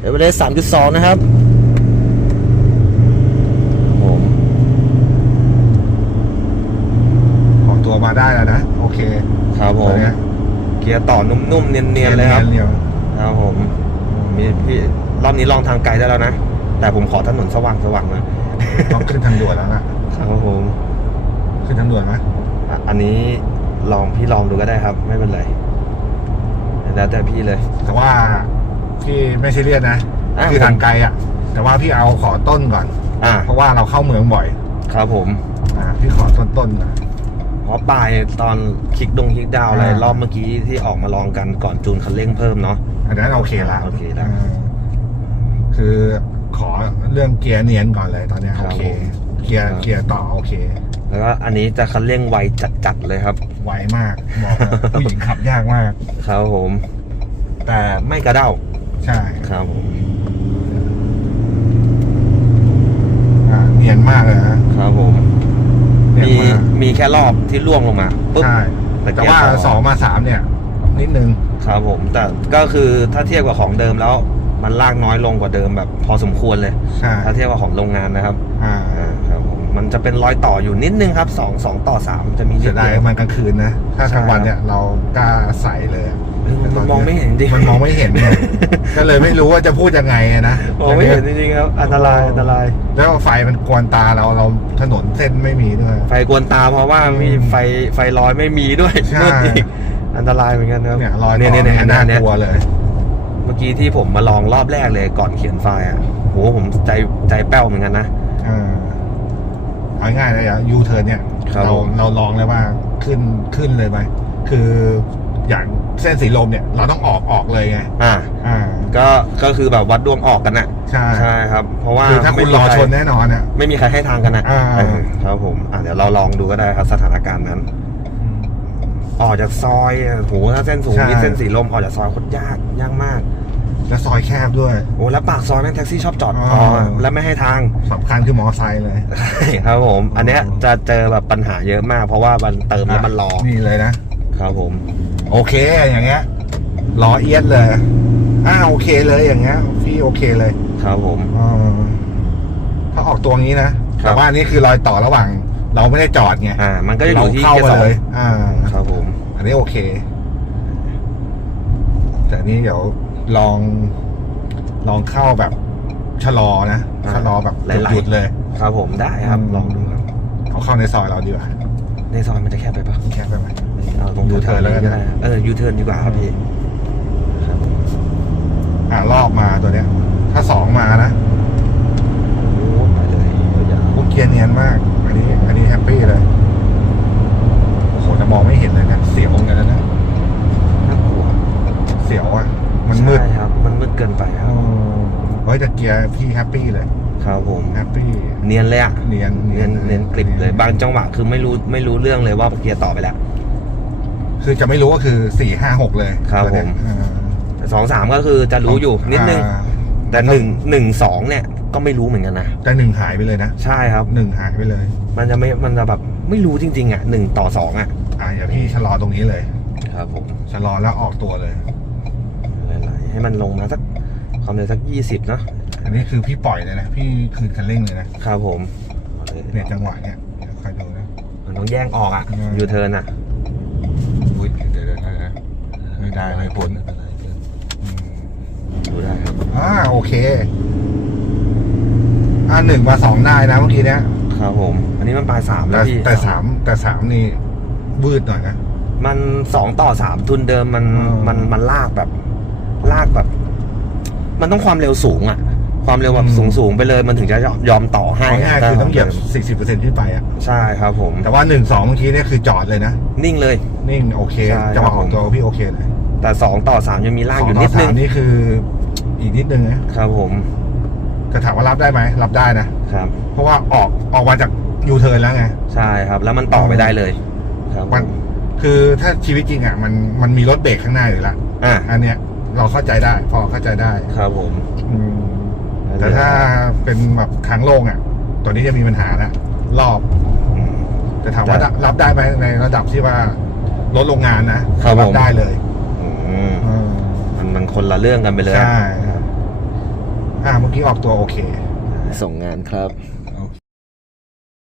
เอเวอเรสต์3.2นะครับผมออกตัวมาได้แล้วนะ โอเค ครับผตัวมเนี้ยเกียร์ต่อนุ่มๆ เนียนๆ เลยครับเนียนครับผม มีพี่รอบนี้ลองทางไกลได้แล้วนะ แต่ผมขอถนนสว่างๆนะๆต้องขึ้นทางด่วนแล้วนะ ครับผม ขึ้นทางด่วนไหมอะอันนี้ลองพี่ลองดูก็ได้ครับ ไม่เป็นไร แล้วแต่พี่เลย แต่ว่า พี่ไม่ซีเรียสนะอะ คือทางไกลอะ แต่ว่าพี่เอาขอต้นก่อน อ่าเพราะว่าเราเข้าเมืองบ่อยครับผมอ่าพี่ขอต้นต้นๆก่อน เพราะปลายตอนคลิกดงคลิกดาวน์อะไรอ่ารอบเมื่อกี้ที่ออกมาลองกันก่อนจูนคันเร่งเพิ่มเนาะ อันนั้นโอเคละโอเคละาคือขอเรื่องเกียร์เนียนก่อนเลยตอนเนี้ยครัโอบเค ผมเกียร์ครับ เกียร์ต่อโอเค แล้วก็อันนี้จะคันเร่งไวจัดๆเลยครับ ไวมากบอกเลย ผู้หญิงขับยากมาก ครับผม แต่ไม่กระเด้า ใช่ครับผมอ่าเนียนมากเลยฮะ ครับผม เนียนมีมาก มีแค่รอบที่ล่วงลงมาปุ๊บใช่แต่แต่เกียร์ว่าต่อสองมาสามเนี่ย นิดนึงครับผม แต่ก็คือถ้าเทียบกับของเดิมแล้ว มันลากน้อยลงกว่าเดิมแบบ พอสมควรเลย ใช่ถ้าเทียบกับของโรงงานนะครับอ่า อ่าครับผ มมันจะเป็นรอยต่ออยู่นิดนึงครับสองสองต่อสามจะมีนิเสีดยดายเดียว มันกลางคืนนะ ถ้ากลางวันเนี่ยเรากล้าใส่เลยอะเออมันมองไม่เห็นจริงมันมองไม่เห็นไงก็เลยไม่รู้ว่าจะพูดยังไงนะมองไม่เห็นจริงๆครับอันตรายอันตราย แล้วไฟมันกวนตาเราเราถนนเส้นไม่มีด้วย ไฟกวนตาเพราะว่ามีไฟไฟลอยไม่มีด้วยใช่ มืดอีกอันตรายเหมือนกันครับเนี่ยรอยเนี่ยต่เนี่ยอเนี่ยเนี่ยอันน่าเนี้ยกลัวเลย เมื่อกี้ที่ผมมาลองรอบแรกเลยก่อนเขียนไฟล์อะโหผมใจใจแป้วเหมือนกันนะ อ่า เอาง่ายๆเลยอะยูเทิร์นเนี่ยครับเราผม เราลองเลยว่าขึ้นขึ้นเลยไหมคืออย่างเส้นสีลมเนี่ย เราต้องออกออกเลยไงอ่า อ่าก็ก็คือแบบวัดดวงออกกันน่ะใช่ใช่ครับ เพราะว่าคือถ้าคุณรอไม่มีใชนแน่นอนอะ ไม่มีใครให้ทางกันนะอ่า เออครับผมอะเดี๋ยวเราลองดูก็ได้ครับสถานการณ์นั้น ออกจากซอยอะโหถ้าเส้นสูงใช่มีเส้นสีลมออกจากซอยโคตรยากยากมาก แล้วซอยแคบด้วย โอ้แล้วปากซอยแม่งแท็กซี่ชอบจอดอ๋อพอแล้วไม่ให้ทาง สำคัญคือมอไซค์เลยครับผม อันเนี้ยจะเจอแบบปัญหาเยอะมาก เพราะว่ามันเติมแล้วมันรอนี่เลยนะ ครับผม โอเคอย่างเงี้ยล้อเอียดเลยอ่าโอเคเลยอย่างเงี้ยพี่โอเคเลยครับผม อ๋อถ้าออกตัวงี้นะ ครับ แต่ว่านี่คือรอยต่อระหว่าง เราไม่ได้จอดไงอ่า มันก็จะอเรายู่ที่เข้าเกียไปร์สองเลย อ่า ครับผม อันนี้โอเค แต่นี่เดี๋ยวลองลองเข้าแบบชะลอนะอ่าชะลอแบบหลายๆ หยุดเลย ครับผมได้ครับ อืม ลองดูครับเอาเข้าในซอยเราดีกว่าในซอยมันจะแคบไปปะแคบไปไหม เอาตรงยูเทิร์น U-turn แล้วกันก็ได้เออยูเทิร์นดีกว่าครับพี่ครับอ่ารอบมาตัวเนี้ย ถ้าสองมานะ โอ้ไปเลยยาว พวกเกียร์เนียนมาก อันนี้ อันนี้แฮปปี้เลย โอ้โหจะมองไม่เห็นเลยนะ เสียวเหมือนกันนะ ๆน่ากลัว เสียวอะ มันมืด ใช่ครับ มันมืดเกินไปค อ๋ รั อบ เฮ้ยแต่เกียร์พี่แฮปปี้เลยครับผมแฮปปี้เนียนเลยอะเนียนเนียนเนียนกริบเลยบางจังหวะคือไม่รู้ไม่รู้เรื่องเลยว่าเกียร์ต่อไปแล้ว คือจะไม่รู้ก็คือสี่ห้าหกเลยครับตัวเนี้ยผมอ่าแต่สองสามก็คือจะรู้อยู่นิดนึงอ่าแต่หนึ่งหนึ่งสองเนี่ยก็ไม่รู้เหมือนกันนะแต่หนึ่งหายไปเลยนะ ใช่ครับหนึ่งหายไปเลย มันจะไม่มันจะแบบไม่รู้จริง ๆ อะหนึ่งต่อสองอะอ่าอย่าพี่ชะลอตรงนี้เลย ครับผมชะลอแล้วออกตัวเลยหลายๆให้มันลงมาสักความเร็วสักยี่สิบเนาะ อันนี้คือพี่ปล่อยเลยนะ พี่คืนคันเร่งเลยนะครับผมอาลเนี่ยจังหวะเนี่ยเดี๋ยวคอยดูนะ มันต้องแย่งออกอะอืมยูเทิร์นอะอุ้ยเดี๋ยวเดี๋ยวเดี๋ยวเดี๋ยวไม่ได้ไม่พ้นอืมดูได้ครับอ่าโอเคอ่าหนึ่งมาสองได้นะเมื่อกี้เนี้ยครับผม อันนี้มันปลายสามแล้แต่วพี่แต่สามแต่สามนี่วืดหน่อยนะมันสองต่อสามทุนเดิมมันอืมมันมันลากแบบ ลากแบบ มันต้องความเร็วสูงอะ ความเร็วแบบสูงสูงๆไปเลยมันถึงจะยอมต่อให้เอาง่ายๆะคือต้องเหยียบสี่สิบเปอร์เซ็นต์ขึ้นไปอะใช่ครับผม แต่ว่าหนึ่งสองเมื่อกี้เนี่ยคือจอดเลยนะ นิ่งเลย นิ่งโอเคใช่จังหวะครับออกตัวพี่โอเคเลย แต่สองต่อสามยังมีลากอยู่สงนิต่ดนึสางมนี่คืออีกนิดนึงนะครับผมจะถามว่ารับได้ไหมรับได้นะครับ เพราะว่าออกออกมาจากยูเทิร์นแล้วไง ใช่ครับ แล้วมันต่อไปได้เลย ครับผมันมคือถ้าชีวิตจริงอะมันมันมีรถเบรกข้างหน้าอยู่แล้วอะอันเนี้ยเราเข้าใจได้ พอเข้าใจได้ครับผมอืม แต่ถ้าเป็นแบบทางโล่งอะ ตัวนี้จะมีปัญหาละรอบอืมแต่ถามว่าได้รับได้ไหมในระดับที่ว่ารถโรงงานนะครับผม ได้เลยอืมอืมมันมันคนละเรื่องกันไปเลย ใช่ครับอ่าเมื่อกี้ออกตัวโอเค ส่งงานครับโอเค